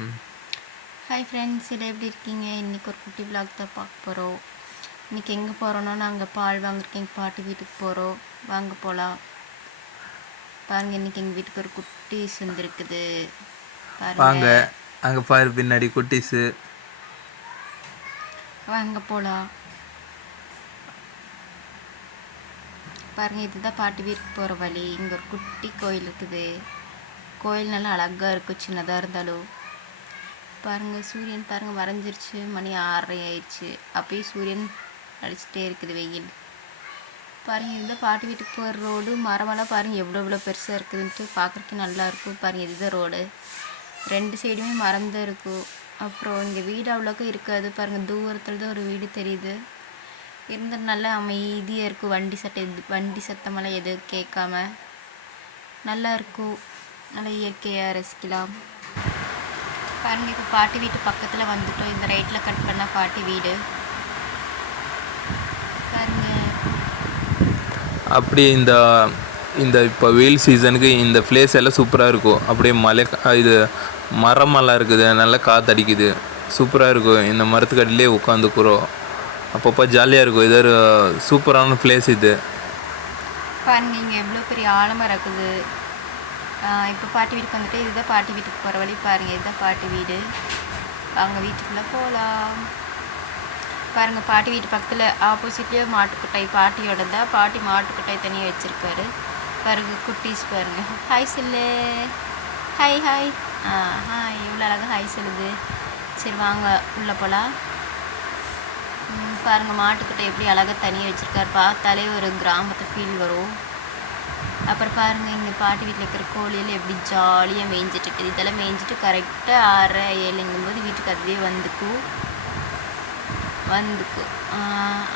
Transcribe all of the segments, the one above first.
ம். Hi friends, எல்லாம் எப்படி இருக்கீங்க? இன்றைக்கி ஒரு குட்டி விலாக் தான் பார்க்க போகிறோம். இன்றைக்கி எங்கே போகிறோன்னா, நாங்கள் பால் வாங்கிருக்கேன், எங்கள் பாட்டி வீட்டுக்கு போகிறோம். வாங்க போகலாம். பாருங்கள், இன்றைக்கி எங்கள் வீட்டுக்கு ஒரு குட்டீஸ் வந்துருக்குது. வாங்க, பாருங்கள், அங்கே பாரு பின்னாடி குட்டீஸு. வாங்க போகலாம். பாருங்கள், இதுதான் பாட்டி வீட்டுக்கு போகிற வழி. இங்கே ஒரு குட்டி கோயில் இருக்குது. கோயில் நல்லா அழகாக இருக்கும், சின்னதாக இருந்தாலும். பாருங்கள், சூரியன் பாருங்கள் மறைஞ்சிருச்சு. மணி 6:30 ஆயிடுச்சு. அப்பயே சூரியன் அடிச்சுட்டே இருக்குது வெயில். பாருங்கள், இதுதான் பாட்டி வீட்டுக்கு போகிற ரோடு. மரமெல்லாம் பாருங்கள் எவ்வளோ பெருசாக இருக்குதுன்ட்டு பார்க்குறதுக்கு நல்லாயிருக்கும். பாருங்கள், இதுதான் ரோடு. 2 சைடுமே மரம் தான் இருக்கும். அப்புறம் இங்கே வீடு அவ்வளோக்கா இருக்காது. பாருங்கள், தூரத்தில் தான் ஒரு வீடு தெரியுது. இருந்தாலும் நல்லா அமைதியாக இருக்கும். வண்டி சத்தமெல்லாம் எதுவும் கேட்காம நல்லா இருக்கும். நல்லா இயற்கையாக ரசிக்கலாம். பாருங்கள், இப்போ பாட்டி வீட்டு பக்கத்தில் வந்துட்டோம். இந்த ரைட்டில் கட் பண்ணால் பாட்டி வீடு. பாருங்கள், அப்படியே இந்த இப்போ வெயில் சீசனுக்கு இந்த பிளேஸ் எல்லாம் சூப்பராக இருக்கும். அப்படியே இது மரமெல்லாம் இருக்குது, நல்லா காற்றடிக்குது, சூப்பராக இருக்கும். இந்த மரத்துக்கு அடியிலே உட்காந்துக்குறோம். அப்பப்போ ஜாலியாக இருக்கும். இது ஒரு சூப்பரான பிளேஸ் இது. பாருங்கள், இங்கே எவ்வளோ பெரிய ஆலமரம் இருக்குது. இப்போ பாட்டி வீட்டுக்கு வந்துட்டு இதுதான் பாட்டி வீட்டுக்கு போகிற வழி. பாருங்கள், இதுதான் பாட்டி வீடு. அவங்க வீட்டுக்குள்ளே போகலாம். பாருங்கள், பாட்டி வீட்டு பக்கத்தில் ஆப்போசிட்லேயே மாட்டுக்கொட்டாய் பாட்டியோட தான். பாட்டி மாட்டுக்கொட்டாய் தனியாக வச்சுருக்காரு. பாருங்கள், குட்டீஸ் பாருங்கள். ஹாய் சொல்லு. Hi hi. ஹாய், எவ்வளோ அழகாக ஹாய் சொல்லுது. சரி வாங்க உள்ளே போகலாம். பாருங்கள், மாட்டுக்கொட்டை எப்படி அழகாக தனியாக வச்சுருக்காரு. பார்த்தாலே ஒரு கிராமத்தை ஃபீல் வரும். அப்புறம் பாருங்கள், இங்கே பாட்டி வீட்டில் இருக்கிற கோழியில் எப்படி ஜாலியாக மேய்ஞ்சிட்டு இருக்குது. இதெல்லாம் மேய்ஞ்சிட்டு கரெக்டாக 6:30-7 வீட்டுக்கு அதுவே வந்துக்கும்.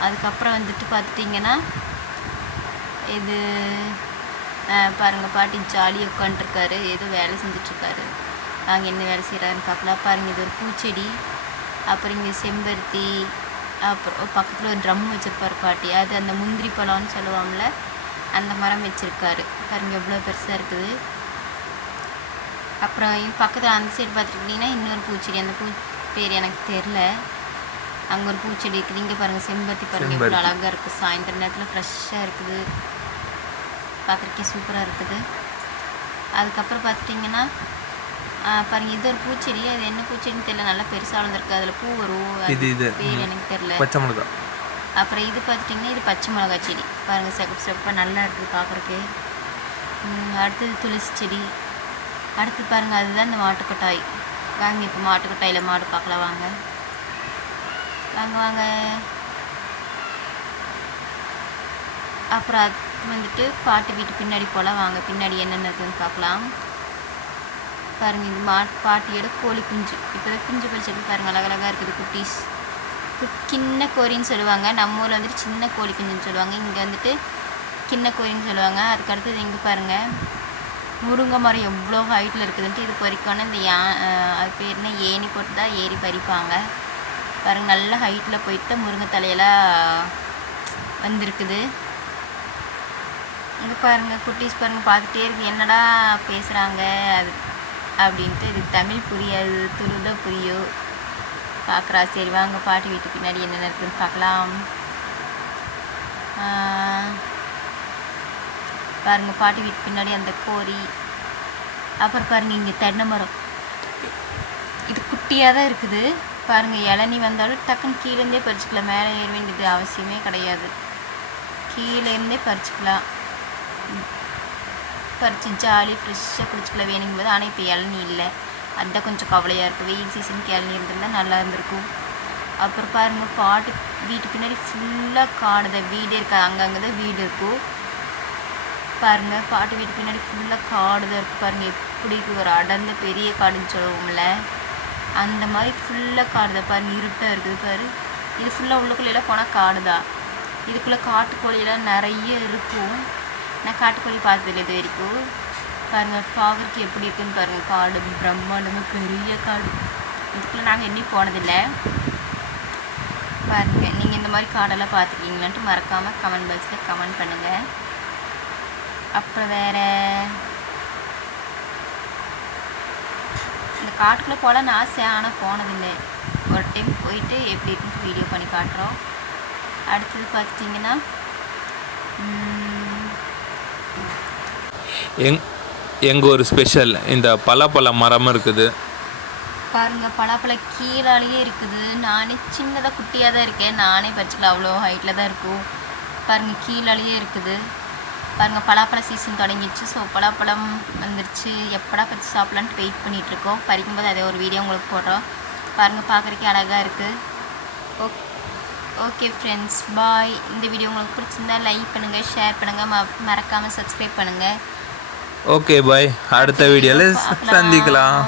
அதுக்கப்புறம் வந்துட்டு பார்த்துட்டிங்கன்னா இது பாருங்கள், பாட்டி ஜாலியாக உட்காண்ட்ருக்காரு. ஏதோ வேலை செஞ்சிட்ருக்காரு. நாங்கள் என்ன வேலை செய்கிறாருன்னு பார்க்கலாம். பாருங்கள், இது ஒரு பூச்செடி. அப்புறம் இங்கே செம்பருத்தி. அப்புறம் பக்கத்தில் ஒரு ட்ரம் வச்சுருப்பார் பாட்டி. அது அந்த முந்திரி பழம்னு சொல்லுவாங்கள்ல, அந்த மரம் வச்சுருக்காரு. பாருங்கள், எவ்வளோ பெருசாக இருக்குது. அப்புறம் பக்கத்தில் அந்த சைடு பார்த்துக்கிட்டிங்கன்னா இன்னொரு பூச்செடி. அந்த பூ பேர் எனக்கு தெரில. அங்கே ஒரு பூச்செடி இருக்குது. இங்கே பாருங்கள், செம்பருத்தி பாருங்கள் எவ்வளோ அழகாக இருக்குது. சாயந்தர நேரத்தில் ஃப்ரெஷ்ஷாக இருக்குது. பார்க்குறக்கே சூப்பராக இருக்குது. அதுக்கப்புறம் பார்த்துட்டிங்கன்னா பாருங்கள், இது ஒரு பூச்செடி. அது என்ன பூச்செடின்னு தெரியல, நல்லா பெருசாக வளர்ந்துருக்கு. அதில் பூ வரும். பேர் எனக்கு தெரில. பச்சை மிளகா. அப்புறம் இது பார்த்துட்டிங்கன்னா இது பச்சை மிளகா செடி. பாருங்கள், சிவப்பாக நல்லா இருக்குது பார்க்குறக்கு. அடுத்தது துளசி செடி. அடுத்து பாருங்கள், அதுதான் இந்த மாட்டுக்கொட்டாய். வாங்க, இப்போ மாட்டுக்கொட்டாயில் மாடு பார்க்கலாம். வாங்க வாங்க வாங்க. அப்புறம் அது வந்துட்டு பாட்டி வீட்டு பின்னாடி போகலாம். வாங்க, பின்னாடி என்னென்ன இருக்குதுன்னு பார்க்கலாம். பாருங்கள், இது பாட்டியோட கோழி குஞ்சு. இப்போ தான் குஞ்சு பறிச்சது. பாருங்கள், அழகழகாக இருக்குது குட்டீஸ். கிண்ண கோரின்னு சொல்லுவாங்க. நம்ம ஊரில் வந்துட்டு சின்ன கோழி குஞ்சுன்னு சொல்லுவாங்க. இங்கே வந்துட்டு கிண்ண கோரின்னு சொல்லுவாங்க. அதுக்கு அடுத்தது இங்கே பாருங்கள், முருங்கை மரம் எவ்வளோ ஹைட்டில் இருக்குதுன்ட்டு இது பறிக்கணும். இந்த அது பேர் என்ன, ஏணி போட்டு தான் ஏறி பறிப்பாங்க. பாருங்கள், நல்ல ஹைட்டில் போயிட்டு முருங்கை தலையெல்லாம் வந்திருக்குது. இங்கே பாருங்கள், குட்டீஸ் பாருங்கள் பார்த்துட்டே இருக்குது. என்னடா பேசுகிறாங்க அது அப்படின்ட்டு. இதுக்கு தமிழ் புரியாது, துளு தான் புரியும். பார்க்குறா. சரி வாங்க, பாட்டி வீட்டுக்கு பின்னாடி என்னென்ன இருக்குதுன்னு பார்க்கலாம். பாருங்கள், பாட்டி வீட்டுக்கு பின்னாடி அந்த கோரி. அப்புறம் பாருங்கள், இங்கே தென்னை மரம். இது குட்டியாக தான் இருக்குது. பாருங்கள், இளநீ வந்தாலும் டக்குன்னு கீழேருந்தே பறிச்சுக்கலாம். மேலே ஏற வேண்டியது அவசியமே கிடையாது. கீழேருந்தே பறிச்சுக்கலாம். பறித்து ஜாலி ஃப்ரெஷ்ஷாக குடிச்சிக்கலாம் வேணுங்கும்போது. ஆனால் இப்போ இளநீ இல்லை, அதுதான் கொஞ்சம் கவலையாக இருக்குது. வெயில் சீசனுக்கு இளநீ இருந்திருந்தால் நல்லா இருந்திருக்கும். அப்புறம் பாருங்கள், பாட்டி வீட்டு பின்னாடி ஃபுல்லாக காடு தான். வீடே இருக்காது, அங்கங்கே தான் வீடு இருக்கும். பாருங்கள், பாட்டி வீட்டு பின்னாடி ஃபுல்லாக காடு தான் இருக்குது. பாருங்கள், எப்படி ஒரு அடர்ந்த பெரிய காடுன்னு சொல்லுவோம்ல, அந்த மாதிரி ஃபுல்லாக காடு தான். பாருங்கள், இருட்டாக இருக்குது. பாரு, இது ஃபுல்லாக உள்ளுக்குள்ளெல்லாம் போனால் காடு தான். இதுக்குள்ளே காட்டுக்கோழியெல்லாம் நிறைய இருக்கும். நான் காட்டுக்கோழி பார்த்ததில்லை இது வரைக்கும். பாருங்கள், பார்க்குறதுக்கு எப்படி இருக்குன்னு பாருங்கள். காடு பிரம்மாண்டமாக பெரிய காடு. இதுக்குள்ளே நாங்கள் இன்னும் போனதில்லை. பாருங்கள், நீங்கள் இந்த மாதிரி காடெல்லாம் பார்த்துருக்கீங்களான்ட்டு மறக்காமல் கமெண்ட் பாக்ஸில் கமெண்ட் பண்ணுங்கள். அப்புறம் வேறு இந்த காட்டுக்குள்ளே போகலான்னு ஆசை, ஆனால் போனதில்லை. ஒரு டைம் போயிட்டு எப்படி இருக்குன்னு வீடியோ பண்ணி காட்டுறோம். அடுத்தது பார்த்துட்டிங்கன்னா எங்கள் ஒரு ஸ்பெஷல் இந்த பலாப்பழ மரம் இருக்குது பாருங்கள், பலாப்பழம் கீழாலேயே இருக்குது. நானே சின்னதாக குட்டியாக தான் இருக்கேன், நானே பறிச்சுக்கல, அவ்வளோ ஹைட்டில் தான் இருக்கும். பாருங்கள், கீழாலேயே இருக்குது. பாருங்கள், பலாப்பழ சீசன் தொடங்கிடுச்சு. ஸோ பலாப்பழம் வந்துருச்சு. எப்படா பறித்து சாப்பிட்லான்ட்டு வெயிட் பண்ணிகிட்ருக்கோம். பறிக்கும்போது அதே ஒரு வீடியோ உங்களுக்கு போடுறோம். பாருங்கள், பார்க்குறக்கே அழகாக இருக்குது. ஓகே ஃப்ரெண்ட்ஸ், பாய். இந்த வீடியோ உங்களுக்கு பிடிச்சிருந்தா லைக் பண்ணுங்கள், ஷேர் பண்ணுங்கள், மறக்காமல் சப்ஸ்கிரைப் பண்ணுங்கள். Okay bye. அடுத்த வீடியோவில் சந்திக்கலாம்.